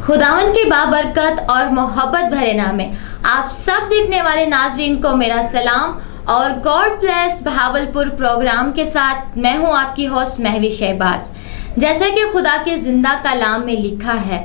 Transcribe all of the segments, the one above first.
खुदावन की बाबरकत और मोहब्बत भरे नाम में आप सब देखने वाले नाजरीन को मेरा सलाम और गॉड ब्लेस बहावलपुर प्रोग्राम के साथ मैं हूं आपकी होस्ट महवी शहबाज। जैसा कि खुदा के जिंदा कलाम में लिखा है,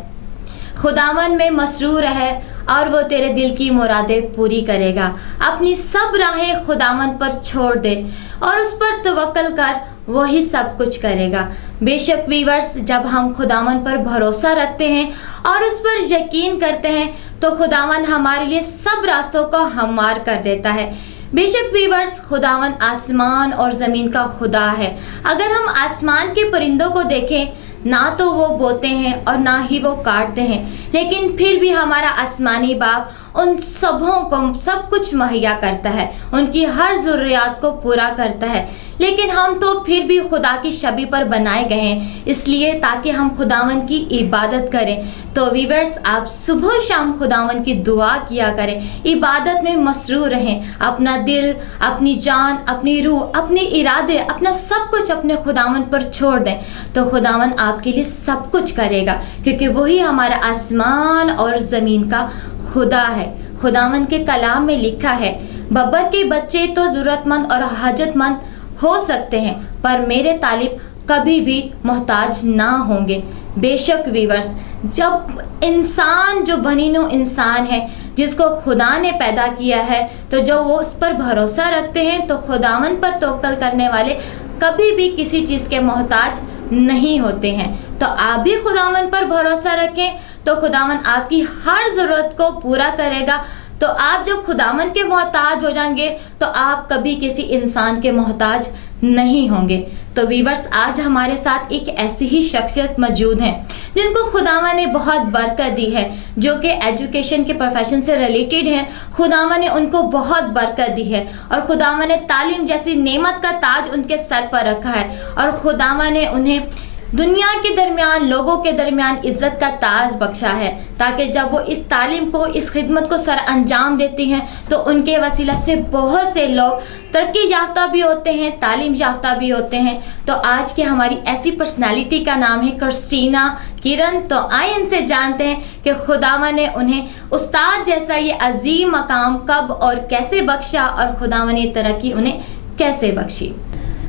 खुदावन में मसरूर है और वो तेरे दिल की मुरादें पूरी करेगा। अपनी सब राहें खुदावन पर छोड़ दे और उस पर तवक्कल कर, वही सब कुछ करेगा। बेशक वीवर्स, जब हम खुदावन पर भरोसा रखते हैं और उस पर यकीन करते हैं तो खुदावन हमारे लिए सब रास्तों को हमवार कर देता है। बेशक वीवर्स, खुदावन आसमान और ज़मीन का खुदा है। अगर हम आसमान के परिंदों को देखें, ना तो वो बोते हैं और ना ही वो काटते हैं, लेकिन फिर भी हमारा आसमानी बाप उन सबों को सब कुछ मुहैया करता है, उनकी हर ज़रूरियात को पूरा करता है। लेकिन हम तो फिर भी खुदा की छवि पर बनाए गए हैं, इसलिए ताकि हम खुदावन की इबादत करें। तो वीवर्स, आप सुबह शाम खुदावन की दुआ किया करें, इबादत में मसरूर रहें। अपना दिल, अपनी जान, अपनी रूह, अपने इरादे, अपना सब कुछ अपने खुदावन पर छोड़ दें, तो खुदावन आपके लिए सब कुछ करेगा, क्योंकि वही हमारा आसमान और ज़मीन का खुदा है। खुदावन के कलाम में लिखा है, बब्बर के बच्चे तो ज़रूरतमंद और हाजतमंद हो सकते हैं, पर मेरे तालिब कभी भी मोहताज ना होंगे। बेशक वीवर्स, जब इंसान जो बनीनो इंसान है, जिसको खुदा ने पैदा किया है, तो जो वो उस पर भरोसा रखते हैं, तो खुदावन पर तवक्कल करने वाले कभी भी किसी चीज़ के मोहताज नहीं होते हैं। तो आप भी खुदावन पर भरोसा रखें, तो खुदावन आपकी हर ज़रूरत को पूरा करेगा। तो आप जब खुदावन के मोहताज हो जाएंगे, तो आप कभी किसी इंसान के मोहताज नहीं होंगे। तो वीवर्स, आज हमारे साथ एक ऐसी ही शख्सियत मौजूद हैं जिनको खुदावन ने बहुत बरकत दी है, जो कि एजुकेशन के प्रोफेशन से रिलेटेड हैं। खुदावन ने उनको बहुत बरकत दी है और खुदावन ने तालीम जैसी नेमत का ताज उनके सर पर रखा है, और खुदावन ने उन्हें दुनिया के दरमियान, लोगों के दरमियान इज़्ज़त का ताज बख्शा है, ताकि जब वो इस तालीम को, इस खिदमत को सर अंजाम देती हैं, तो उनके वसीला से बहुत से लोग तरक्की याफ्ता भी होते हैं, तालीम याफ्ता भी होते हैं। तो आज की हमारी ऐसी पर्सनालिटी का नाम है क्रिस्टीना किरण। तो आइए इनसे जानते हैं कि खुदावन ने उन्हें उस्ताद जैसा ये अजीम मकाम कब और कैसे बख्शा, और खुदावन ने तरक्की उन्हें कैसे बख्शी।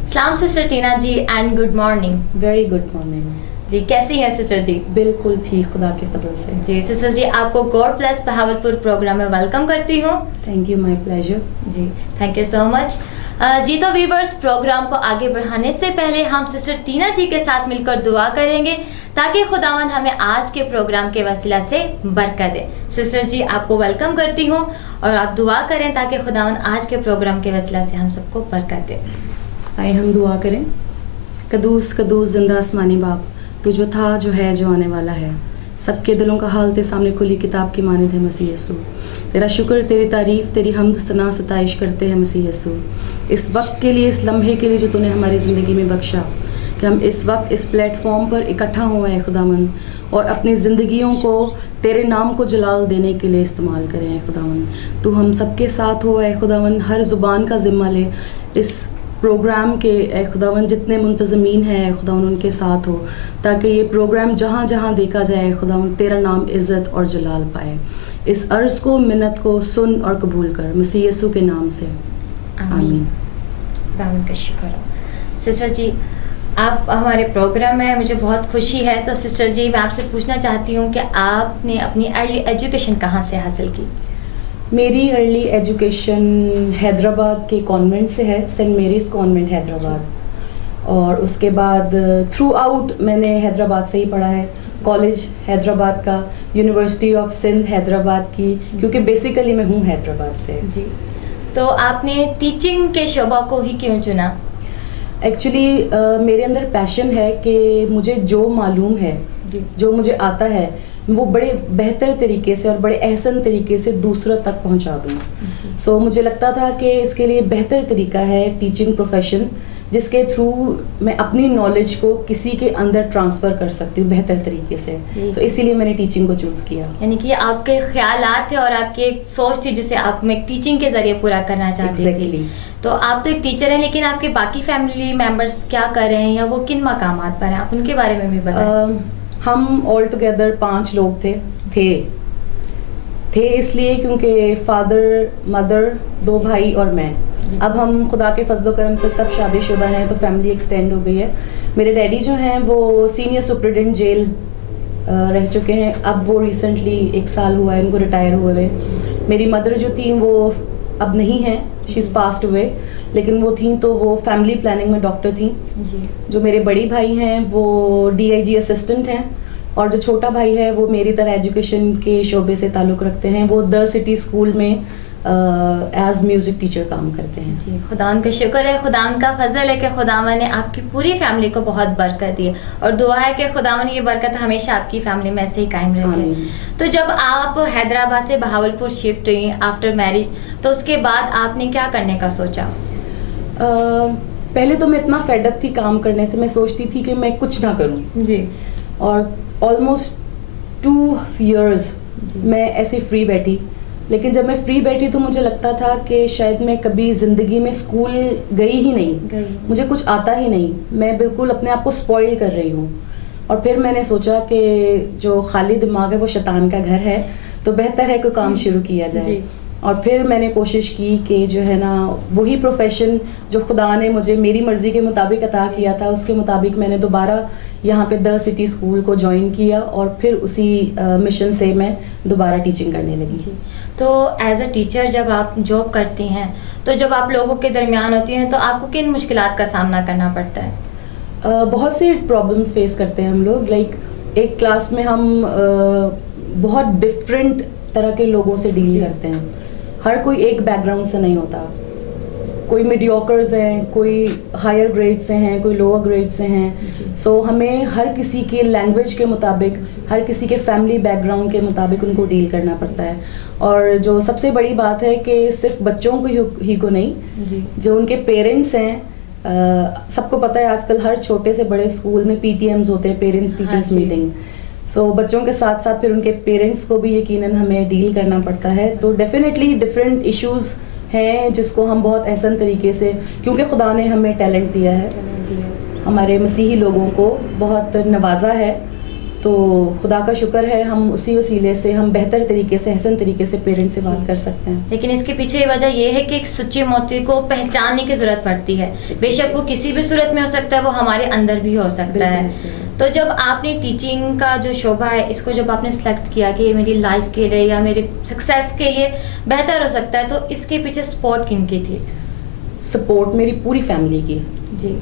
सलाम sister Tina ji, and good morning. Very good morning ji, कैसी हैं सिस्टर जी? बिल्कुल ठीक, खुदा के फजल से। जी सिस्टर जी, आपको गॉड ब्लेस बहावलपुर प्रोग्राम में वेलकम करती हूँ। Thank you, my pleasure. Ji, thank you so much. Ji, तो वीवर्स, प्रोग्राम को आगे बढ़ाने से पहले हम सिस्टर टीना जी के साथ मिलकर दुआ करेंगे, ताकि खुदावंद हमें आज के प्रोग्राम के वसीला से बरकत दे। सिस्टर जी, आपको वेलकम करती हूँ और आप दुआ करें ताकि खुदावंद आज के प्रोग्राम के वसीला से हम सबको बरकत दे। आइए हम दुआ करें। कदूस कदूस जिंदा आसमानी बाप, तू जो था, जो है, जो आने वाला है, सबके दिलों का हाल तेरे सामने खुली किताब की मानिद है मसीह यीशु। तेरा शुक्र, तेरी तारीफ़, तेरी हम्द सना सताइश करते हैं मसीह यीशु, इस वक्त के लिए, इस लम्हे के लिए जो तूने हमारी ज़िंदगी में बख्शा, कि हम इस वक्त इस प्लेटफॉर्म पर इकट्ठा हुए हैं खुदावन, और अपनी ज़िंदगियों को तेरे नाम को जलाल देने के लिए इस्तेमाल करें हैं खुदावन। तू हम सबके साथ हो है खुदावन, हर ज़ुबान का ज़िम्मा ले। इस प्रोग्राम के खुदावन जितने मुंतज़मीन हैं खुदावन, उनके साथ हो, ताकि ये प्रोग्राम जहाँ जहाँ देखा जाए खुदावन, तेरा नाम इज़्ज़त और जलाल पाए। इस अर्ज़ को, मिन्नत को सुन और कबूल कर, मसीह यीशु के नाम से, आमीन। खुदावन का शुक्र हो। सिस्टर जी, आप हमारे प्रोग्राम में, मुझे बहुत खुशी है। तो सिस्टर जी, मैं आपसे पूछना चाहती हूँ कि आपने अपनी अर्ली एजुकेशन कहाँ से हासिल की? मेरी अर्ली एजुकेशन हैदराबाद के कॉन्वेंट से है, सेंट मेरीज़ कॉन्वेंट हैदराबाद, और उसके बाद थ्रू आउट मैंने हैदराबाद से ही पढ़ा है। कॉलेज हैदराबाद का, यूनिवर्सिटी ऑफ सिंध हैदराबाद की, क्योंकि बेसिकली मैं हूँ हैदराबाद से। जी, तो आपने टीचिंग के शोबा को ही क्यों चुना? एक्चुअली मेरे अंदर पैशन है कि मुझे जो मालूम है, जो मुझे आता है, वो बड़े बेहतर तरीके से और बड़े एहसन तरीके से दूसरों तक पहुंचा दूँ। सो मुझे लगता था कि इसके लिए बेहतर तरीका है टीचिंग प्रोफेशन, जिसके थ्रू मैं अपनी नॉलेज को किसी के अंदर ट्रांसफ़र कर सकती हूँ बेहतर तरीके से। तो इसीलिए मैंने टीचिंग को चूज़ किया। यानी कि आपके ख्यालात थे और आपकी एक सोच थी जिसे आप में टीचिंग के ज़रिए पूरा करना चाहती थी। तो आप तो एक टीचर हैं, लेकिन आपके बाकी फैमिली मेम्बर्स क्या कर रहे हैं या वो किन मकामात पर हैं, आप उनके बारे में भी बताएं। हम ऑल टुगेदर 5 लोग थे इसलिए क्योंकि फादर, मदर, 2 भाई और मैं। अब हम खुदा के फजलो करम से सब शादीशुदा हैं, तो फैमिली एक्सटेंड हो गई है। मेरे डैडी जो हैं वो सीनियर सुपरिटेंडेंट जेल रह चुके हैं। अब वो रिसेंटली 1 साल हुआ है इनको रिटायर हुए। मेरी मदर जो थी वो अब नहीं है, शी इज़ पास्ड अवे, लेकिन वो थी तो वो फैमिली प्लानिंग में डॉक्टर थी। जो मेरे बड़ी भाई हैं वो DIG असिस्टेंट हैं, और जो छोटा भाई है वो मेरी तरह एजुकेशन के शोबे से ताल्लुक़ रखते हैं। वो द सिटी स्कूल में एज म्यूज़िक टीचर काम करते हैं। जी, खुदावन का शुक्र है, खुदावन का फजल है कि खुदावन ने आपकी पूरी फैमिली को बहुत बरकत दी है, और दुआ है कि खुदावन ये बरकत हमेशा आपकी फैमिली में ऐसे ही कायम रहे। तो जब आप हैदराबाद से बहावलपुर शिफ्ट हुई आफ्टर मैरिज, तो उसके बाद आपने क्या करने का सोचा? पहले तो मैं इतना फेडअप थी काम करने से, मैं सोचती थी कि मैं कुछ ना करूं जी। और ऑलमोस्ट 2 years मैं ऐसे फ्री बैठी। लेकिन जब मैं फ्री बैठी तो मुझे लगता था कि शायद मैं कभी ज़िंदगी में स्कूल गई ही नहीं, मुझे कुछ आता ही नहीं, मैं बिल्कुल अपने आप को स्पॉइल कर रही हूँ। और फिर मैंने सोचा कि जो खाली दिमाग है वो शैतान का घर है, तो बेहतर है कोई काम शुरू किया जाए। और फिर मैंने कोशिश की कि जो है ना वही प्रोफेशन जो खुदा ने मुझे मेरी मर्ज़ी के मुताबिक अता किया था, उसके मुताबिक मैंने दोबारा यहाँ पे द सिटी स्कूल को ज्वाइन किया, और फिर उसी मिशन से मैं दोबारा टीचिंग करने लगी। तो एज अ टीचर जब आप जॉब करती हैं, तो जब आप लोगों के दरमियान होती हैं, तो आपको किन मुश्किलात का सामना करना पड़ता है? बहुत से प्रॉब्लम्स फेस करते हैं हम लोग। लाइक एक क्लास में हम बहुत डिफरेंट तरह के लोगों से डील करते हैं। हर कोई एक बैकग्राउंड से नहीं होता, कोई मीडियोकर्स हैं, कोई हायर ग्रेड से हैं, कोई लोअर ग्रेड से हैं। सो हमें हर किसी की लैंग्वेज के मुताबिक, हर किसी के फैमिली बैकग्राउंड के मुताबिक उनको डील करना पड़ता है। और जो सबसे बड़ी बात है कि सिर्फ बच्चों को ही को नहीं, जो उनके पेरेंट्स हैं, सबको पता है आजकल हर छोटे से बड़े स्कूल में PTMs होते हैं, पेरेंट्स टीचर्स मीटिंग। सो बच्चों के साथ साथ फिर उनके पेरेंट्स को भी यकीनन हमें डील करना पड़ता है। तो डेफिनेटली डिफरेंट इश्यूज़ हैं जिसको हम बहुत एहसन तरीके से, क्योंकि खुदा ने हमें टैलेंट दिया है, हमारे मसीही लोगों को बहुत नवाजा है, तो खुदा का शुक्र है हम उसी वसीले से हम बेहतर तरीके से, एहसन तरीके से पेरेंट्स से बात कर सकते हैं। लेकिन इसके पीछे वजह यह है कि एक सच्चे मोती को पहचानने की ज़रूरत पड़ती है। बेशक वो किसी भी सूरत में हो सकता है, वो हमारे अंदर भी हो सकता है। तो जब आपने टीचिंग का जो शोबा है, इसको जब आपने सेलेक्ट किया कि ये मेरी लाइफ के लिए या मेरी सक्सेस के लिए बेहतर हो सकता है, तो इसके पीछे सपोर्ट किन की थी? सपोर्ट मेरी पूरी फैमिली की जी।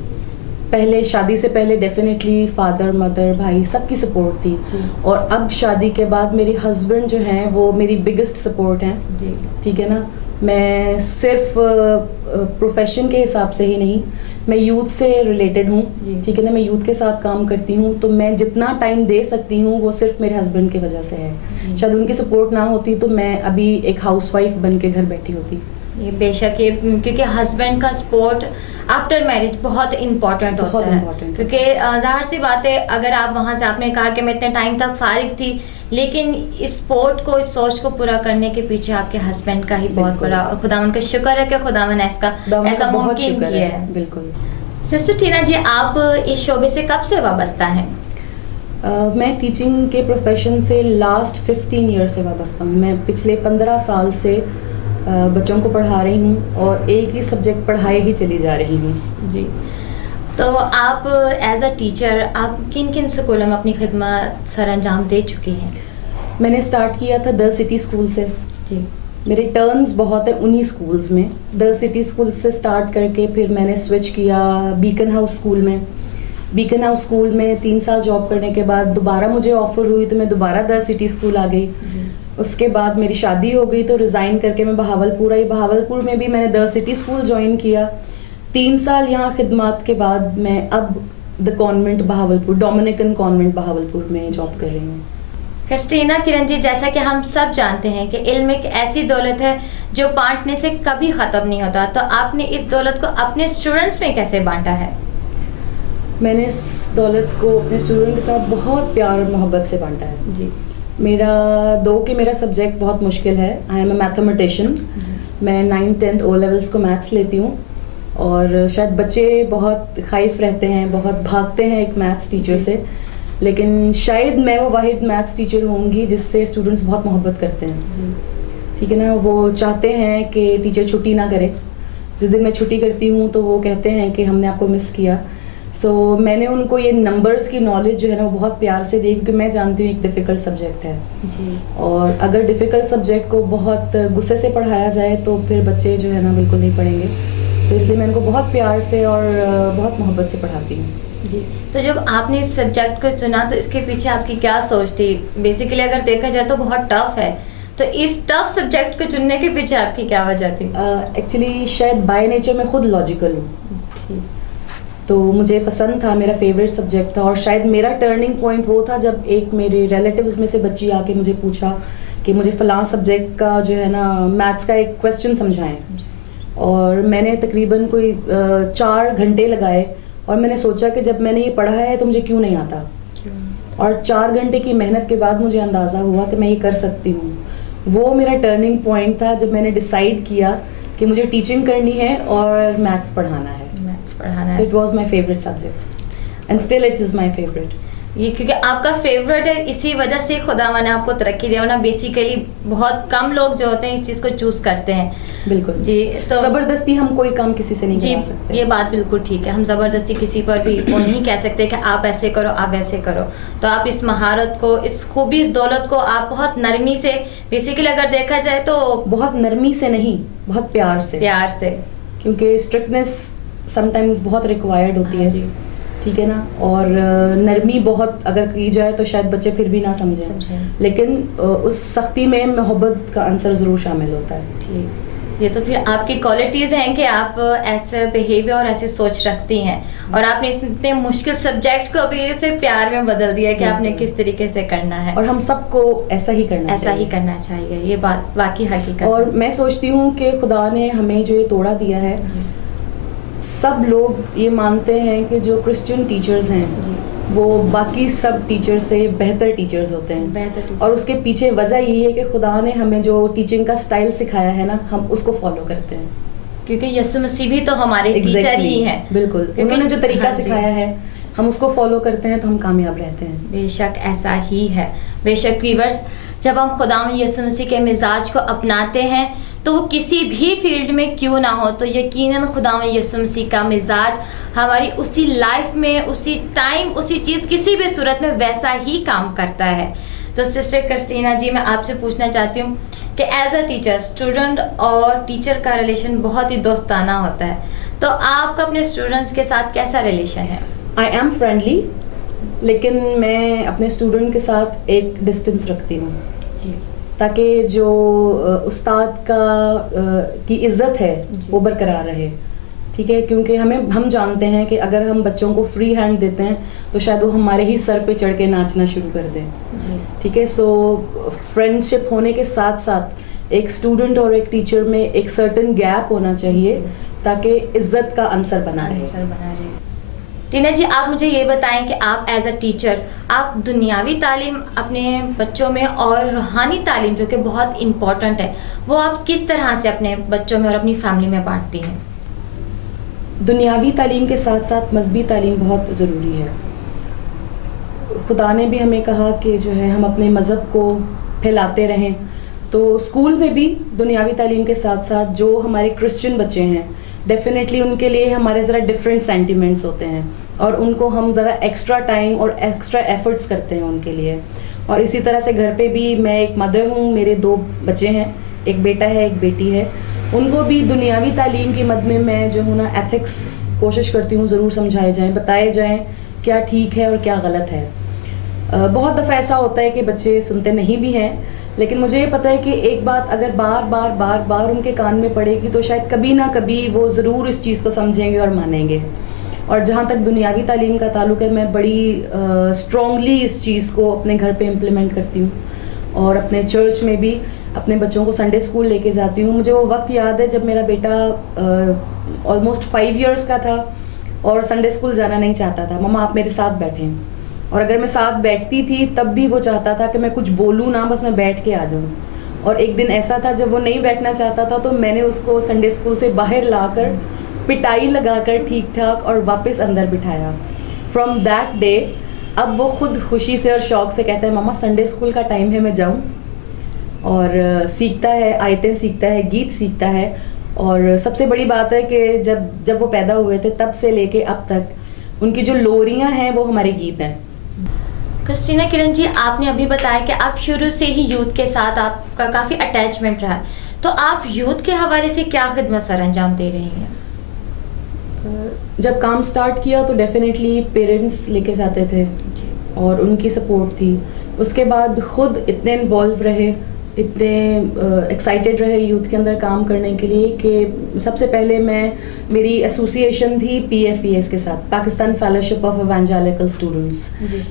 पहले शादी से पहले डेफिनेटली फादर, मदर, भाई सबकी सपोर्ट थी। और अब शादी के बाद मेरे हस्बैंड जो हैं वो मेरी बिगेस्ट सपोर्ट हैं जी। ठीक है ना, मैं सिर्फ प्रोफेशन के हिसाब से ही नहीं, मैं यूथ से रिलेटेड हूँ, ठीक है ना, मैं यूथ के साथ काम करती हूँ, तो मैं जितना टाइम दे सकती हूँ वो सिर्फ मेरे हस्बैंड की वजह से है। शायद उनकी सपोर्ट ना होती तो मैं अभी एक हाउसवाइफ बन के घर बैठी होती। ये बेशक ये, क्योंकि हस्बैंड का सपोर्ट आफ्टर मैरिज बहुत इम्पोर्टेंट होता है, क्योंकि ज़ाहिर सी बात है, अगर आप वहाँ से, आपने कहा कि मैं इतने टाइम तक फारिग थी, लेकिन इस स्पोर्ट को, इस सोच को पूरा करने के पीछे आपके हस्बैंड का ही बहुत बड़ा, खुदावन का शुक्र है कि खुदावन ने ऐसा मुमकिन किया है। बिल्कुल। सिस्टर टीना जी, आप इस शोबे से कब से वाबस्ता हैं? मैं टीचिंग के प्रोफेशन से लास्ट 15 ईयर से वाबस्ता हूँ। मैं पिछले 15 साल से बच्चों को पढ़ा रही हूँ और एक ही सब्जेक्ट पढ़ाए ही चली जा रही हूँ जी। तो आप एज अ टीचर आप किन किन स्कूलों में अपनी खिदमत सर अंजाम दे चुकी हैं? मैंने स्टार्ट किया था द सिटी स्कूल से जी। मेरे टर्न्स बहुत है उन्हीं स्कूल्स में। द सिटी स्कूल से स्टार्ट करके फिर मैंने स्विच किया बीकन हाउस स्कूल में। बीकन हाउस स्कूल में 3 साल जॉब करने के बाद दोबारा मुझे ऑफ़र हुई तो मैं दोबारा द सिटी स्कूल आ गई। उसके बाद मेरी शादी हो गई तो रिज़ाइन करके मैं बहावलपुर आई। बहावलपुर में भी मैंने द सिटी स्कूल ज्वाइन किया। 3 साल यहाँ खिदमत के बाद मैं अब the convent Bahawalpur, Dominican convent Bahawalpur में जॉब कर रही हूँ। क्रिस्टीना किरण जी, जैसा कि हम सब जानते हैं कि इल्म एक ऐसी दौलत है जो बांटने से कभी ख़त्म नहीं होता, तो आपने इस दौलत को अपने स्टूडेंट्स में कैसे बांटा है? मैंने इस दौलत को अपने स्टूडेंट के साथ बहुत प्यार और मोहब्बत से बांटा है जी। मेरा सब्जेक्ट बहुत मुश्किल है। I am a mathematician. मैं 9th 10th O levels को मैथ्स लेती हूँ और शायद बच्चे बहुत खाइफ रहते हैं, बहुत भागते हैं एक मैथ्स टीचर से, लेकिन शायद मैं वो वाहिद मैथ्स टीचर होंगी जिससे स्टूडेंट्स बहुत मोहब्बत करते हैं। जी। ठीक है ना, वो चाहते हैं कि टीचर छुट्टी ना करे। जिस दिन मैं छुट्टी करती हूँ तो वो कहते हैं कि हमने आपको मिस किया। सो मैंने उनको ये नंबर्स की नॉलेज जो है ना वो बहुत प्यार से दी, क्योंकि मैं जानती हूँ एक डिफ़िकल्ट सब्जेक्ट है जी। और अगर डिफ़िकल्ट सब्जेक्ट को बहुत गुस्से से पढ़ाया जाए तो फिर बच्चे जो है ना बिल्कुल नहीं पढ़ेंगे। तो इसलिए मैं उनको बहुत प्यार से और बहुत मोहब्बत से पढ़ाती हूँ। जी। तो जब आपने इस सब्जेक्ट को चुना तो इसके पीछे आपकी क्या सोच थी? बेसिकली अगर देखा जाए तो बहुत टफ है, तो इस टफ सब्जेक्ट को चुनने के पीछे आपकी क्या वजह थी? एक्चुअली शायद बाय नेचर मैं खुद लॉजिकल हूँ, ठीक। तो मुझे पसंद था, मेरा फेवरेट सब्जेक्ट था। और शायद मेरा टर्निंग पॉइंट वो था जब एक मेरे रिलेटिव्स में से बच्ची आके मुझे पूछा कि मुझे फ़लाँ सब्जेक्ट का जो है ना मैथ्स का एक क्वेश्चन समझाएं। और मैंने तकरीबन कोई 4 घंटे लगाए और मैंने सोचा कि जब मैंने ये पढ़ा है तो मुझे क्यों नहीं आता। और 4 घंटे की मेहनत के बाद मुझे अंदाज़ा हुआ कि मैं ये कर सकती हूँ। वो मेरा टर्निंग पॉइंट था जब मैंने डिसाइड किया कि मुझे टीचिंग करनी है और मैथ्स पढ़ाना है। So it was my favorite subject, and still it is my favorite. ये क्योंकि आपका फेवरेट है इसी वजह से खुदा ने आपको तरक्की दिया, वरना बेसिकली बहुत कम लोग जो होते हैं इस चीज़ को चूज़ करते हैं। बिल्कुल जी। तो ज़बरदस्ती हम कोई काम किसी से नहीं जी, करा सकते। ये बात बिल्कुल ठीक है। हम ज़बरदस्ती किसी पर भी वो नहीं कह सकते कि आप ऐसे करो आप वैसे करो। तो आप इस महारत को, इस खूबी, इस दौलत को आप बहुत नरमी से, बेसिकली अगर देखा जाए तो बहुत नरमी से नहीं, बहुत प्यार से, क्योंकि स्ट्रिक्टनेस समटाइम्स बहुत रिक्वायर्ड होती है। जी। ठीक है ना, और नरमी बहुत अगर की जाए तो शायद बच्चे फिर भी ना समझें, लेकिन उस सख्ती में मोहब्बत का आंसर ज़रूर शामिल होता है। ठीक। ये तो फिर आपकी क्वालिटीज़ हैं कि आप ऐसे बिहेवियर और ऐसी सोच रखती हैं, और आपने इतने मुश्किल सब्जेक्ट को भी उसे प्यार में बदल दिया कि आपने किस तरीके से करना है। और हम सबको ऐसा ही करना चाहिए। ये बात वाकई हकीकत। और मैं सोचती हूँ कि खुदा ने हमें जो ये तोड़ा दिया है, सब लोग ये मानते हैं कि जो क्रिश्चियन टीचर्स हैं वो बाकी सब टीचर से बेहतर टीचर्स होते हैं। और उसके पीछे वजह यही है कि खुदा ने हमें जो टीचिंग का स्टाइल सिखाया है ना, हम उसको फॉलो करते हैं, क्योंकि यीशु मसीह भी तो हमारे टीचर ही हैं। बिल्कुल, उन्होंने जो तरीका सिखाया है हम उसको फॉलो करते हैं तो हम कामयाब रहते हैं। बेशक ऐसा ही है। बेशक व्यूअर्स, जब हम खुदा यीशु मसीह के मिजाज को अपनाते हैं तो वो किसी भी फील्ड में क्यों ना हो, तो यकीनन खुदा यीशु मसीह का मिजाज हमारी उसी लाइफ में, उसी टाइम, उसी चीज़, किसी भी सूरत में वैसा ही काम करता है। तो सिस्टर क्रिस्टीना जी, मैं आपसे पूछना चाहती हूँ कि एज अ टीचर, स्टूडेंट और टीचर का रिलेशन बहुत ही दोस्ताना होता है, तो आपका अपने स्टूडेंट्स के साथ कैसा रिलेशन है? आई एम फ्रेंडली, लेकिन मैं अपने स्टूडेंट के साथ एक डिस्टेंस रखती हूँ, ताकि जो उस्ताद की इज़्ज़त है वो बरकरार रहे। ठीक है, क्योंकि हम जानते हैं कि अगर हम बच्चों को फ्री हैंड देते हैं तो शायद वो हमारे ही सर पे चढ़ के नाचना शुरू कर दें। ठीक है, सो फ्रेंडशिप होने के साथ साथ एक स्टूडेंट और एक टीचर में एक सर्टेन गैप होना चाहिए ताकि इज़्ज़त का अंसर बना रहे। टीना जी, आप मुझे ये बताएं कि आप एज अ टीचर, आप दुनियावी तालीम अपने बच्चों में और रूहानी तालीम जो कि बहुत इम्पोर्टेंट है, वो आप किस तरह से अपने बच्चों में और अपनी फैमिली में बांटती हैं? दुनियावी तालीम के साथ साथ मजहबी तालीम बहुत ज़रूरी है। खुदा ने भी हमें कहा कि जो है हम अपने मज़हब को फैलाते रहें, तो स्कूल में भी दुनियावी तालीम के साथ साथ जो हमारे क्रिश्चियन बच्चे हैं, डेफिनेटली उनके लिए हमारे ज़रा डिफरेंट सेंटिमेंट्स होते हैं और उनको हम ज़रा एक्स्ट्रा टाइम और एक्स्ट्रा एफर्ट्स करते हैं उनके लिए। और इसी तरह से घर पे भी मैं एक मदर हूँ, मेरे 2 बच्चे हैं, एक बेटा है एक बेटी है, उनको भी दुनियावी तालीम की मद में मैं जो हूँ ना एथिक्स कोशिश करती हूँ ज़रूर समझाए जाएँ, बताए जाएँ क्या ठीक है और क्या गलत है। बहुत दफ़ा ऐसा होता है कि बच्चे सुनते नहीं भी हैं, लेकिन मुझे ये पता है कि एक बात अगर बार बार उनके कान में पड़ेगी तो शायद कभी ना कभी वो ज़रूर इस चीज़ को समझेंगे और मानेंगे। और जहाँ तक दुनियावी तालीम का ताल्लुक है, मैं बड़ी स्ट्रॉन्गली इस चीज़ को अपने घर पे इम्प्लीमेंट करती हूँ और अपने चर्च में भी अपने बच्चों को संडे स्कूल लेके जाती हूँ। मुझे वो वक्त याद है जब मेरा बेटा ऑलमोस्ट 5 इयर्स का था और संडे स्कूल जाना नहीं चाहता था। मम्मा आप मेरे साथ बैठें, और अगर मैं साथ बैठती थी तब भी वो चाहता था कि मैं कुछ बोलूँ ना, बस मैं बैठ के आ जाऊँ। और एक दिन ऐसा था जब वो नहीं बैठना चाहता था तो मैंने उसको संडे स्कूल से बाहर लाकर पिटाई लगाकर ठीक ठाक और वापस अंदर बिठाया। फ्रॉम दैट डे अब वो खुद खुशी से और शौक से कहता है मम्मा संडे स्कूल का टाइम है, मैं जाऊं। और सीखता है, आयतें सीखता है, गीत सीखता है। और सबसे बड़ी बात है कि जब वो पैदा हुए थे तब से लेके अब तक उनकी जो लोरियां हैं वो हमारे गीत हैं। क्रिस्टीना किरण जी, आपने अभी बताया कि आप शुरू से ही यूथ के साथ आपका काफ़ी अटैचमेंट रहा, तो आप यूथ के हवाले से क्या खिदमत सर अंजाम दे रही हैं? जब काम स्टार्ट किया तो डेफिनेटली पेरेंट्स लेके जाते थे और उनकी सपोर्ट थी। उसके बाद खुद इतने इन्वॉल्व रहे, इतने एक्साइटेड रहे यूथ के अंदर काम करने के लिए कि सबसे पहले मेरी एसोसिएशन थी PFES के साथ, Pakistan fellowship of evangelical students.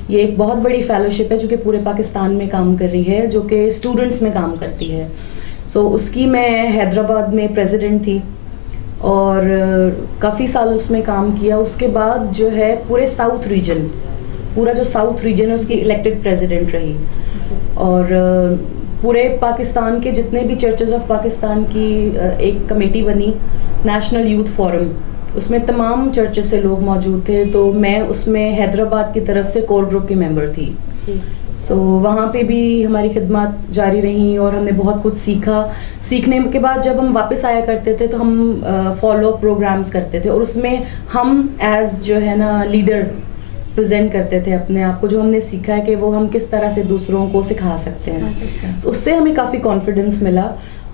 ये एक बहुत बड़ी फेलोशिप है जो कि पूरे पाकिस्तान में काम कर रही है, जो कि स्टूडेंट्स में काम करती है। सो उसकी मैं हैदराबाद में प्रेसिडेंट थी और काफ़ी साल उसमें काम किया। उसके बाद जो है पूरे साउथ रीजन, पूरा जो साउथ रीजन है उसकी इलेक्टेड प्रेसिडेंट रही। और पूरे पाकिस्तान के जितने भी चर्चेस ऑफ पाकिस्तान की एक कमेटी बनी, नेशनल यूथ फोरम, उसमें तमाम चर्चेस से लोग मौजूद थे। तो मैं उसमें हैदराबाद की तरफ से कोर ग्रुप की मेंबर थी। सो वहाँ पे भी हमारी खिदमत जारी रही और हमने बहुत कुछ सीखा। सीखने के बाद जब हम वापस आया करते थे तो हम फॉलो प्रोग्राम्स करते थे और उसमें हम एज जो है ना लीडर प्रेजेंट करते थे अपने आप को, जो हमने सीखा है कि वो हम किस तरह से दूसरों को सिखा सकते हैं। तो उससे हमें काफ़ी कॉन्फिडेंस मिला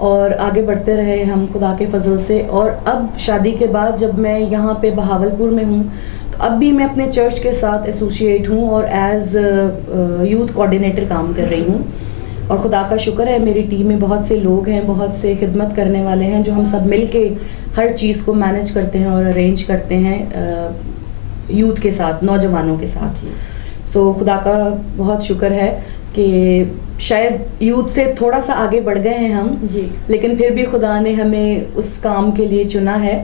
और आगे बढ़ते रहे हम खुदा के फजल से। और अब शादी के बाद जब मैं यहाँ पे बहावलपुर में हूँ तो अब भी मैं अपने चर्च के साथ एसोसिएट हूँ और एज यूथ कोऑर्डिनेटर काम कर रही हूँ। और खुदा का शुक्र है मेरी टीम में बहुत से लोग हैं, बहुत से खिदमत करने वाले हैं, जो हम सब मिल के हर चीज़ को मैनेज करते हैं और अरेंज करते हैं यूथ के साथ, नौजवानों के साथ। सो खुदा का बहुत शुक्र है कि शायद यूथ से थोड़ा सा आगे बढ़ गए हैं हम जी, लेकिन फिर भी खुदा ने हमें उस काम के लिए चुना है।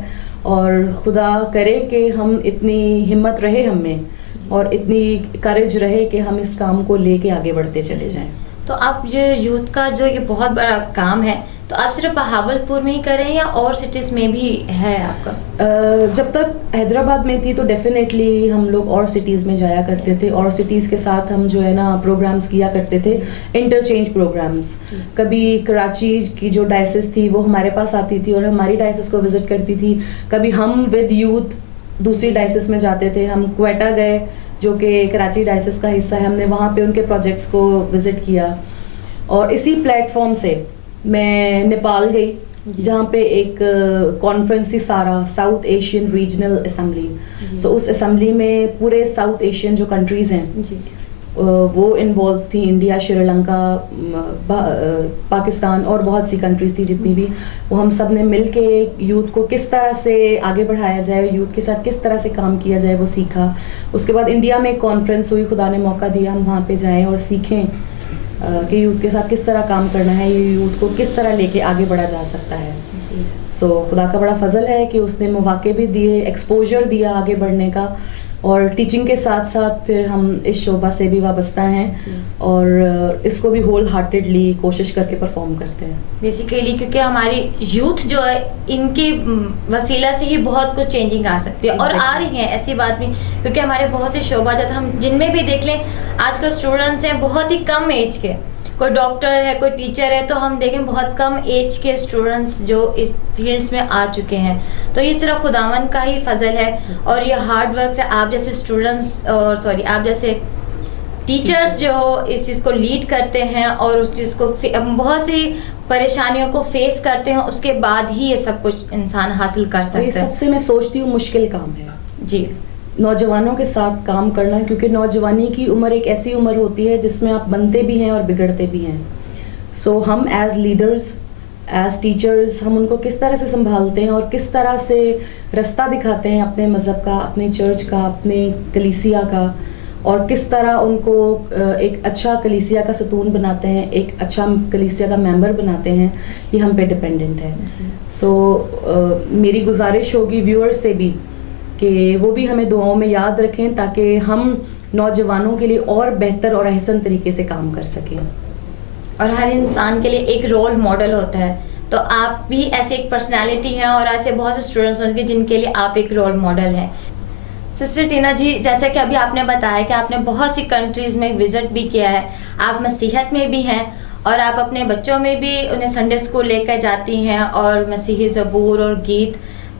और खुदा करे कि हम इतनी हिम्मत रहे हम में और इतनी करेज रहे कि हम इस काम को लेके आगे बढ़ते चले जाएं। तो आप ये यूथ का जो ये बहुत बड़ा काम है, तो आप सिर्फ बहावलपुर में ही करें या और सिटीज़ में भी है आपका? जब तक हैदराबाद में थी तो डेफिनेटली हम लोग और सिटीज़ में जाया करते थे और सिटीज़ के साथ हम जो है ना प्रोग्राम्स किया करते थे, इंटरचेंज प्रोग्राम्स। कभी कराची की जो डायसिस थी वो हमारे पास आती थी और हमारी डायसिस को विज़िट करती थी। कभी हम विद यूथ दूसरी डायसिस में जाते थे। हम क्वेटा गए जो कि कराची डायसिस का हिस्सा है, हमने वहाँ पे उनके प्रोजेक्ट्स को विज़िट किया। और इसी प्लेटफॉर्म से मैं नेपाल गई जहाँ पे एक कॉन्फ्रेंस थी, सारा साउथ एशियन रीजनल असेंबली। सो उस असेंबली में पूरे साउथ एशियन जो कंट्रीज़ हैं वो इन्वॉल्व थी, इंडिया, श्रीलंका, पाकिस्तान और बहुत सी कंट्रीज़ थी जितनी भी। वो हम सब ने मिल के यूथ को किस तरह से आगे बढ़ाया जाए, यूथ के साथ किस तरह से काम किया जाए वो सीखा। उसके बाद इंडिया में एक कॉन्फ्रेंस हुई, खुदा ने मौका दिया हम वहाँ पे जाएं और सीखें कि यूथ के साथ किस तरह काम करना है, ये यूथ को किस तरह लेके आगे बढ़ा जा सकता है। सो खुदा का बड़ा फजल है कि उसने मौके भी दिए, एक्सपोजर दिया आगे बढ़ने का। और टीचिंग के साथ साथ फिर हम इस शोबा से भी वाबस्ता हैं और इसको भी होल हार्टेडली कोशिश करके परफॉर्म करते हैं बेसिकली, क्योंकि हमारी यूथ जो है इनके वसीला से ही बहुत कुछ चेंजिंग आ सकती है और आ रही है, ऐसी बात भी। क्योंकि हमारे बहुत से शोबा जाते हम जिनमें भी देख लें आजकल स्टूडेंट्स हैं बहुत ही कम एज के, कोई डॉक्टर है, कोई टीचर है, तो हम देखें बहुत कम एज के स्टूडेंट्स जो इस फील्ड्स में आ चुके हैं। तो ये सिर्फ खुदावन का ही फजल है और ये हार्ड वर्क से आप जैसे स्टूडेंट्स और आप जैसे टीचर्स जो इस चीज़ को लीड करते हैं और उस चीज़ को बहुत सी परेशानियों को फेस करते हैं, उसके बाद ही ये सब कुछ इंसान हासिल कर सकता है। सबसे मैं सोचती हूँ मुश्किल काम है जी नौजवानों के साथ काम करना, क्योंकि नौजवानी की उम्र एक ऐसी उम्र होती है जिसमें आप बनते भी हैं और बिगड़ते भी हैं। सो हम एज लीडर्स, एज टीचर्स, हम उनको किस तरह से संभालते हैं और किस तरह से रास्ता दिखाते हैं अपने मज़हब का, अपने चर्च का, अपने कलीसिया का, और किस तरह उनको एक अच्छा कलीसिया का सतून बनाते हैं, एक अच्छा कलीसिया का मेंबर बनाते हैं, ये हम पे डिपेंडेंट है। सो मेरी गुजारिश होगी व्यूअर्स से भी कि वो भी हमें दुआओं में याद रखें ताकि हम नौजवानों के लिए और बेहतर और अहसन तरीके से काम कर सकें। और हर इंसान के लिए एक रोल मॉडल होता है, तो आप भी ऐसे एक पर्सनालिटी हैं और ऐसे बहुत से स्टूडेंट्स होंगे जिनके लिए आप एक रोल मॉडल हैं। सिस्टर टीना जी, जैसे कि अभी आपने बताया कि आपने बहुत सी कंट्रीज़ में विज़िट भी किया है, आप मसीहत में भी हैं और आप अपने बच्चों में भी उन्हें संडे स्कूल लेकर जाती हैं और मसीही ज़बूर और गीत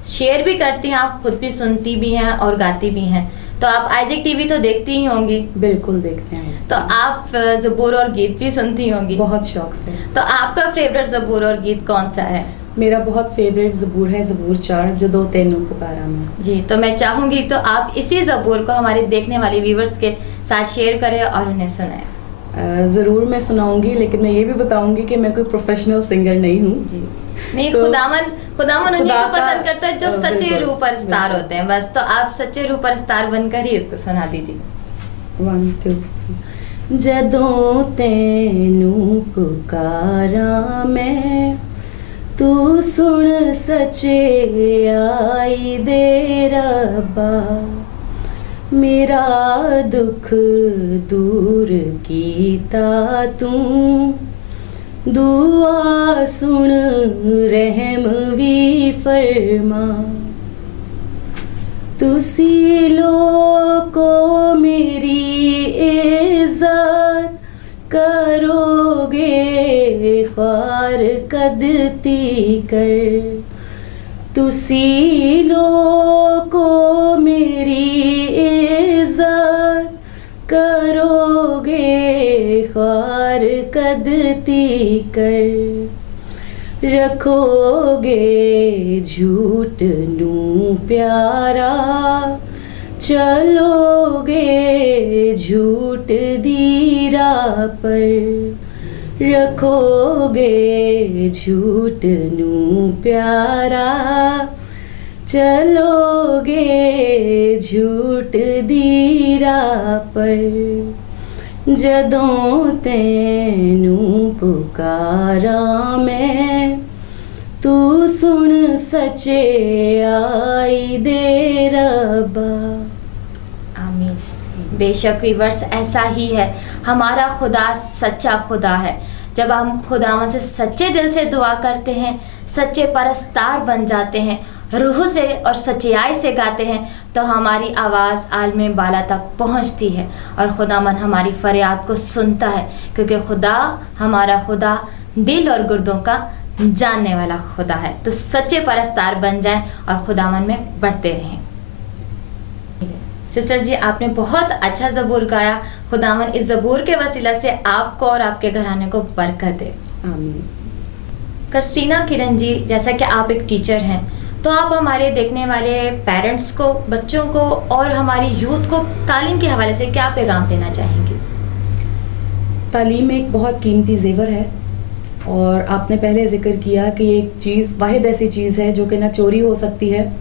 शेयर भी करती हैं, आप खुद भी सुनती भी हैं और गाती भी हैं। तो आप आइज़िक टीवी तो देखती ही होंगी। बिल्कुल देखते हैं। तो आप ज़बूर और गीत भी सुनती होंगी। बहुत शौक से। तो आपका फेवरेट ज़बूर और गीत कौन सा है? मेरा बहुत फेवरेट ज़बूर है ज़बूर 4, जो दो तेनू पुकारा में। जी, तो मैं चाहूँगी तो आप इसी ज़बूर को हमारे देखने वाले व्यूवर्स के साथ शेयर करें और उन्हें सुनाएं। ज़रूर मैं सुनाऊंगी, लेकिन मैं ये भी बताऊंगी कि मैं कोई प्रोफेशनल सिंगर नहीं हूँ। जी नहीं, So, खुदावन उन्हीं को पसंद करता है जो सच्चे बिल्कुल, रूह पर स्टार बिल्कुल। होते हैं। बस तो आप सच्चे रूह पर स्टार बनकर ही इसको सुना दीजिए। 1 2 3 जदों तैनू पुकारा मैं, तू सुन सचे आई दे रब्बा, मेरा दुख दूर कीता तू, दुआ सुन रहम भी फरमा, तुसी लोको मेरी इज्जत करोगे ख्वार कदती कर, तुसी लोको मेरी इज्जत करोगे ख्वार कदती कर, रखोगे झूठ नू प्यारा, चलोगे झूठ दीरा पर, रखोगे झूठ नू प्यारा, चलोगे झूठ दीरा पर, जदों तैनू पुकारा मैं, तू सुन सचे आई दे रब्बा। आमीन। बेशक व्यूअर्स, ऐसा ही है, हमारा खुदा सच्चा खुदा है। जब हम खुदावन से सच्चे दिल से दुआ करते हैं, सच्चे परस्तार बन जाते हैं, रूह से और सच्चाई से गाते हैं, तो हमारी आवाज़ आलम बाला तक पहुंचती है और खुदावन हमारी फरियाद को सुनता है, क्योंकि खुदा हमारा खुदा दिल और गुर्दों का जानने वाला खुदा है। तो सच्चे परस्तार बन जाएं और खुदावन में बढ़ते रहें। सिस्टर जी, आपने बहुत अच्छा ज़बूर गाया। खुदावन इस ज़बूर के वसीला से आपको और आपके घराने को बरकत दे। आमीन। क्रिस्टीना किरण जी, जैसा कि आप एक टीचर हैं, तो आप हमारे देखने वाले पेरेंट्स को, बच्चों को और हमारी यूथ को तालीम के हवाले से क्या पैगाम देना चाहेंगी? तालीम एक बहुत कीमती जेवर है, और आपने पहले जिक्र किया कि एक चीज़ वाहिद ऐसी चीज़ है जो कि ना चोरी हो सकती है,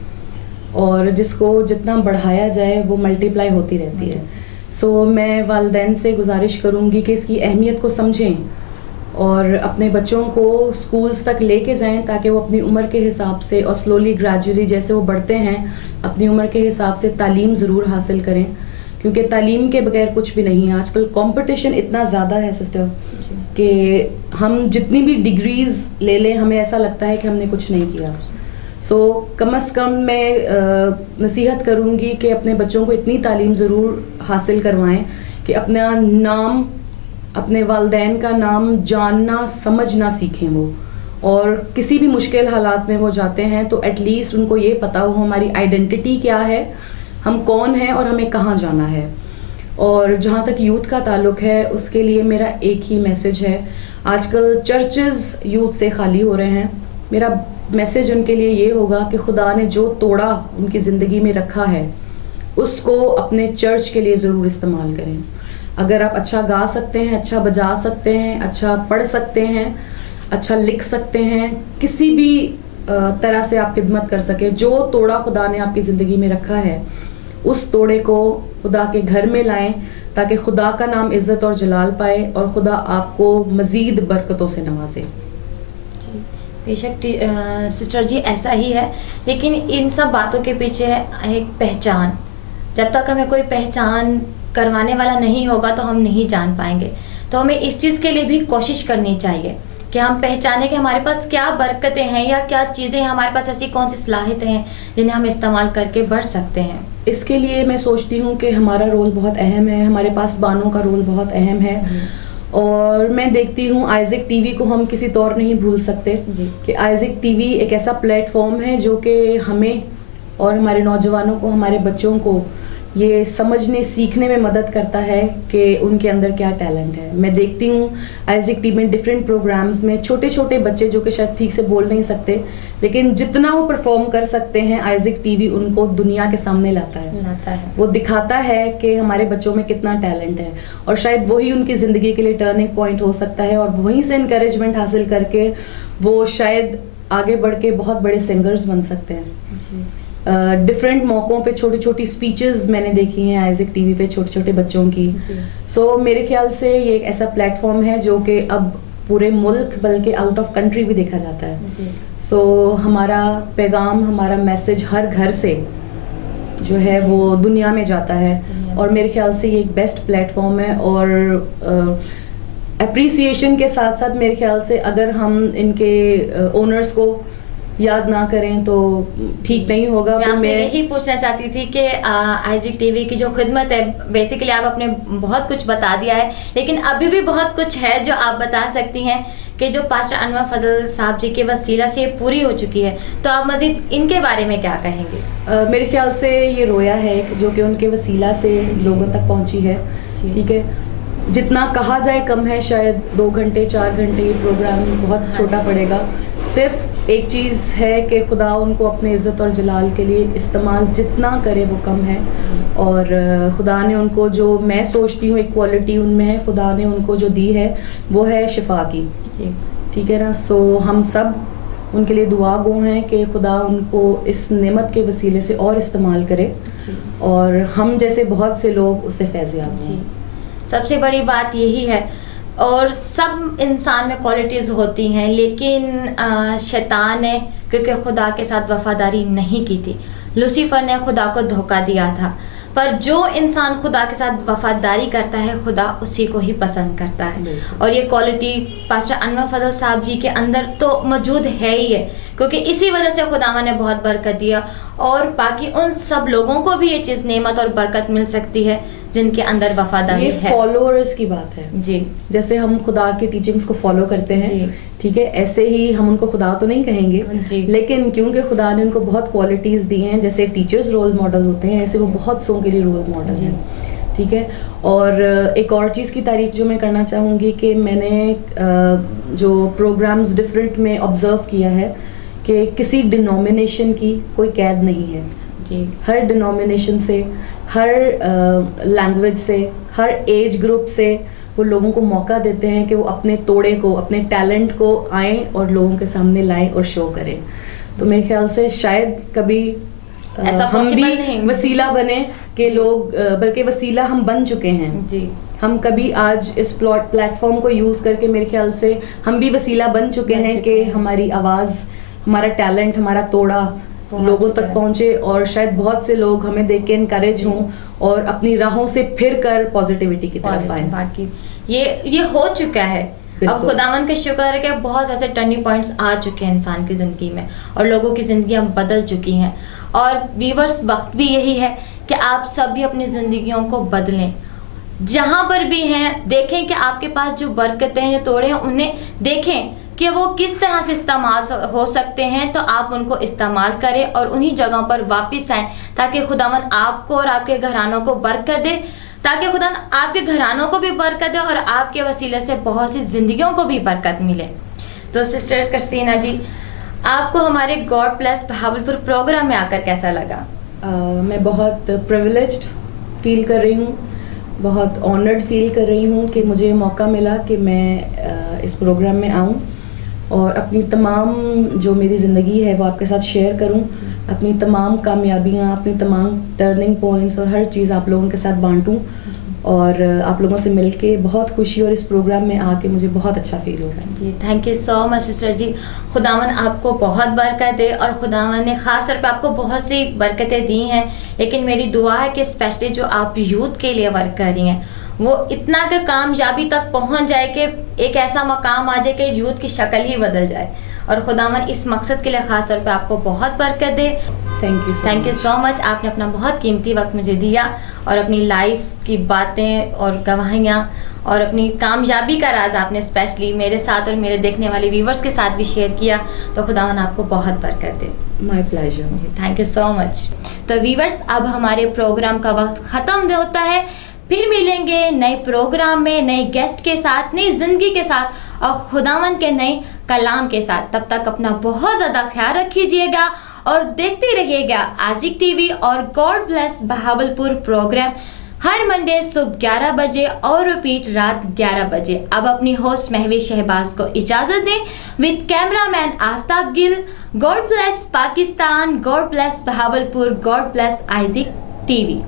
और जिसको जितना बढ़ाया जाए वो मल्टीप्लाई होती रहती है। सो मैं वालिदैन से गुजारिश करूँगी कि इसकी अहमियत को समझें और अपने बच्चों को स्कूल्स तक लेके जाएं, ताकि वो अपनी उम्र के हिसाब से और स्लोली ग्रेजुअली जैसे वो बढ़ते हैं अपनी उम्र के हिसाब से तालीम ज़रूर हासिल करें, क्योंकि तालीम के बगैर कुछ भी नहीं है। आजकल कंपटीशन इतना ज़्यादा है सिस्टर कि हम जितनी भी डिग्रीज़ ले लें, हमें ऐसा लगता है कि हमने कुछ नहीं किया। सो कम से कम मैं नसीहत करूँगी कि अपने बच्चों को इतनी तालीम ज़रूर हासिल करवाएं कि अपना नाम, अपने वालिदैन का नाम जानना समझना सीखें वो, और किसी भी मुश्किल हालात में वो जाते हैं तो एटलीस्ट उनको ये पता हो हमारी आइडेंटिटी क्या है, हम कौन हैं और हमें कहाँ जाना है। और जहाँ तक यूथ का ताल्लुक है, उसके लिए मेरा एक ही मैसेज है। आजकल चर्चेस यूथ से खाली हो रहे हैं। मेरा मैसेज उनके लिए ये होगा कि खुदा ने जो तोड़ा उनकी ज़िंदगी में रखा है उसको अपने चर्च के लिए ज़रूर इस्तेमाल करें। अगर आप अच्छा गा सकते हैं, अच्छा बजा सकते हैं, अच्छा पढ़ सकते हैं, अच्छा लिख सकते हैं, किसी भी तरह से आप खिदमत कर सके, जो तोड़ा खुदा ने आपकी ज़िंदगी में रखा है उस तोड़े को खुदा के घर में लाएं, ताकि खुदा का नाम इज़्ज़त और जलाल पाए और खुदा आपको मज़ीद बरकतों से नवाजे। बेशक सिस्टर जी, ऐसा ही है, लेकिन इन सब बातों के पीछे है एक पहचान। जब तक हमें कोई पहचान करवाने वाला नहीं होगा तो हम नहीं जान पाएंगे। तो हमें इस चीज़ के लिए भी कोशिश करनी चाहिए कि हम पहचाने कि हमारे पास क्या बरकतें हैं या क्या चीज़ें हैं, हमारे पास ऐसी कौन सी सलाहियतें हैं जिन्हें हम इस्तेमाल करके बढ़ सकते हैं। इसके लिए मैं सोचती हूँ कि हमारा रोल बहुत अहम है, हमारे पास बानों का रोल बहुत अहम है। और मैं देखती हूँ आइज़िक टीवी को हम किसी तौर नहीं भूल सकते कि आइज़िक टीवी एक ऐसा प्लेटफॉर्म है जो कि हमें और हमारे नौजवानों को, हमारे बच्चों को ये समझने सीखने में मदद करता है कि उनके अंदर क्या टैलेंट है। मैं देखती हूँ आइज़िक टीवी में डिफरेंट प्रोग्राम्स में छोटे छोटे बच्चे जो कि शायद ठीक से बोल नहीं सकते, लेकिन जितना वो परफॉर्म कर सकते हैं आइज़िक टीवी उनको दुनिया के सामने लाता है। वो दिखाता है कि हमारे बच्चों में कितना टैलेंट है, और शायद वही उनकी ज़िंदगी के लिए टर्निंग पॉइंट हो सकता है, और वहीं से इंकरेजमेंट हासिल करके वो शायद आगे बढ़ के बहुत बड़े सिंगर्स बन सकते हैं। डिफरेंट मौक़ों पे छोटी छोटी स्पीचेस मैंने देखी हैं आइज़िक टीवी पे छोटे छोटे बच्चों की। सो मेरे ख्याल से ये एक ऐसा प्लेटफॉर्म है जो कि अब पूरे मुल्क बल्कि आउट ऑफ कंट्री भी देखा जाता है। सो हमारा पैगाम, हमारा मैसेज हर घर से जो है वो दुनिया में जाता है, और मेरे ख्याल से ये एक बेस्ट प्लेटफॉर्म है। और अप्रिसिएशन के साथ साथ मेरे ख्याल से अगर हम इनके ओनर्स को याद ना करें तो ठीक नहीं होगा। मैं तो आपसे मैं यही पूछना चाहती थी कि आइज़िक टीवी की जो खिदमत है, बेसिकली आप अपने बहुत कुछ बता दिया है, लेकिन अभी भी बहुत कुछ है जो आप बता सकती हैं कि जो पास्टर अनवर फजल साहब जी के वसीला से पूरी हो चुकी है, तो आप मज़ीद इनके बारे में क्या कहेंगे? मेरे ख्याल से ये रोया है जो कि उनके वसीला से लोगों तक पहुंची है। ठीक है, जितना कहा जाए कम है, शायद 2 घंटे 4 घंटे ये प्रोग्राम बहुत छोटा पड़ेगा। सिर्फ एक चीज़ है कि खुदा उनको अपने इज़्ज़त और जलाल के लिए इस्तेमाल जितना करे वो कम है, और खुदा ने उनको, जो मैं सोचती हूँ एक क्वालिटी उनमें है, खुदा ने उनको जो दी है वो है शिफा की। ठीक है ना। सो हम सब उनके लिए दुआ गो हैं कि खुदा उनको इस नेमत के वसीले से और इस्तेमाल करे, और हम जैसे बहुत से लोग उससे फैज़याब हों। सबसे बड़ी बात यही है, और सब इंसान में क्वालिटीज़ होती हैं, लेकिन शैतान ने क्योंकि खुदा के साथ वफ़ादारी नहीं की थी, लूसीफर ने खुदा को धोखा दिया था। पर जो इंसान खुदा के साथ वफ़ादारी करता है, खुदा उसी को ही पसंद करता है। और ये क्वालिटी पास्टर अनवर फजल साहब जी के अंदर तो मौजूद है ही है, क्योंकि इसी वजह से खुदावा ने बहुत बरकत दिया, और बाकी उन सब लोगों को भी ये चीज़ नेमत और बरकत मिल सकती है जिनके अंदर वफादारी है। फॉलोअर्स की बात है जी। जैसे हम खुदा के टीचिंग्स को फॉलो करते हैं, ठीक है, ऐसे ही हम उनको खुदा तो नहीं कहेंगे जी, लेकिन क्योंकि खुदा ने उनको बहुत क्वालिटीज़ दी हैं, जैसे टीचर्स रोल मॉडल होते हैं, ऐसे वो बहुत सौ के लिए रोल मॉडल हैं। ठीक है। और एक और चीज़ की तारीफ़ जो मैं करना चाहूँगी कि मैंने जो प्रोग्राम्स डिफरेंट में ऑब्ज़र्व किया है कि किसी डिनोमिनेशन की कोई कैद नहीं है जी। हर डिनोमिनेशन से, हर लैंग्वेज से, हर एज ग्रुप से वो लोगों को मौका देते हैं कि वो अपने तोड़े को, अपने टैलेंट को आएँ और लोगों के सामने लाएं और शो करें। तो मेरे ख्याल से शायद कभी हम भी वसीला बने कि लोग, बल्कि वसीला हम बन चुके हैं जी। हम कभी आज इस प्लेटफॉर्म को यूज़ करके मेरे ख्याल से हम भी वसीला बन चुके हैं कि हमारी आवाज़, हमारा टैलेंट, हमारा तोड़ा लोगों तक पहुंचे, और शायद बहुत से लोग हमें देख के इनकरेज हों और अपनी राहों से फिर कर पॉजिटिविटी की तरफ आएं। बाकी ये हो चुका है। अब खुदावन का शुक्र है कि बहुत ऐसे टर्निंग पॉइंट्स आ चुके हैं इंसान की ज़िंदगी में, और लोगों की ज़िंदगियां बदल चुकी हैं। और व्यूअर्स, वक्त भी यही है कि आप सब भी अपनी ज़िंदगियों को बदलें। जहाँ पर भी हैं, देखें कि आपके पास जो बरकतें हैं, जो तोड़े हैं, उन्हें देखें कि वो किस तरह से इस्तेमाल हो सकते हैं, तो आप उनको इस्तेमाल करें और उन्हीं जगहों पर वापस आएँ, ताकि खुदावन आपको और आपके घरानों को बरकत दे, ताकि खुदा आपके घरानों को भी बरकत दे और आपके वसीले से बहुत सी ज़िंदगियों को भी बरकत मिले। तो सिस्टर क्रिस्टीना जी, आपको हमारे गॉड प्लस बहावलपुर प्रोग्राम में आकर कैसा लगा? मैं बहुत प्रिविलेज्ड फील कर रही हूँ, बहुत ऑनर्ड फील कर रही हूँ कि मुझे मौका मिला कि मैं इस प्रोग्राम में आऊँ और अपनी तमाम जो मेरी ज़िंदगी है वो आपके साथ शेयर करूं, अपनी तमाम कामयाबियां, अपनी तमाम टर्निंग पॉइंट्स और हर चीज़ आप लोगों के साथ बांटूं। और आप लोगों से मिलके बहुत खुशी, और इस प्रोग्राम में आके मुझे बहुत अच्छा फील हो रहा है। Ji, thank you so much sister ji. खुदावन आपको बहुत बरकत दे, और खुदावन ने ख़ास तौर पे आपको बहुत सी बरकतें दी हैं, लेकिन मेरी दुआ है कि स्पेशली जो आप यूथ के लिए वर्क कर रही हैं वो इतना के कामयाबी तक पहुंच जाए कि एक ऐसा मकाम आ जाए कि यूथ की शक्ल ही बदल जाए। और खुदावन इस मकसद के लिए ख़ास तौर पे आपको बहुत बरकत दे। Thank you so much. आपने अपना बहुत कीमती वक्त मुझे दिया और अपनी लाइफ की बातें और गवाहियाँ और अपनी कामयाबी का राज आपने स्पेशली मेरे साथ और मेरे देखने वाले व्यूवर्स के साथ भी शेयर किया। तो खुदावन आपको बहुत बरकत दे। My pleasure. Thank you so much. तो व्यूवर्स, अब हमारे प्रोग्राम का वक्त ख़त्म होता है। फिर मिलेंगे नए प्रोग्राम में, नए गेस्ट के साथ, नई ज़िंदगी के साथ और खुदावन के नए कलाम के साथ। तब तक अपना बहुत ज़्यादा ख्याल रखिएगा और देखते रहिएगा आशिक टीवी और गॉड ब्लेस बहावलपुर प्रोग्राम हर मंडे सुबह 11 बजे और रिपीट रात 11 बजे। अब अपनी होस्ट महवीश शहबाज को इजाज़त दें with cameraman Aftab Gill. God bless Pakistan, God bless Bahawalpur, God bless Ashiq TV.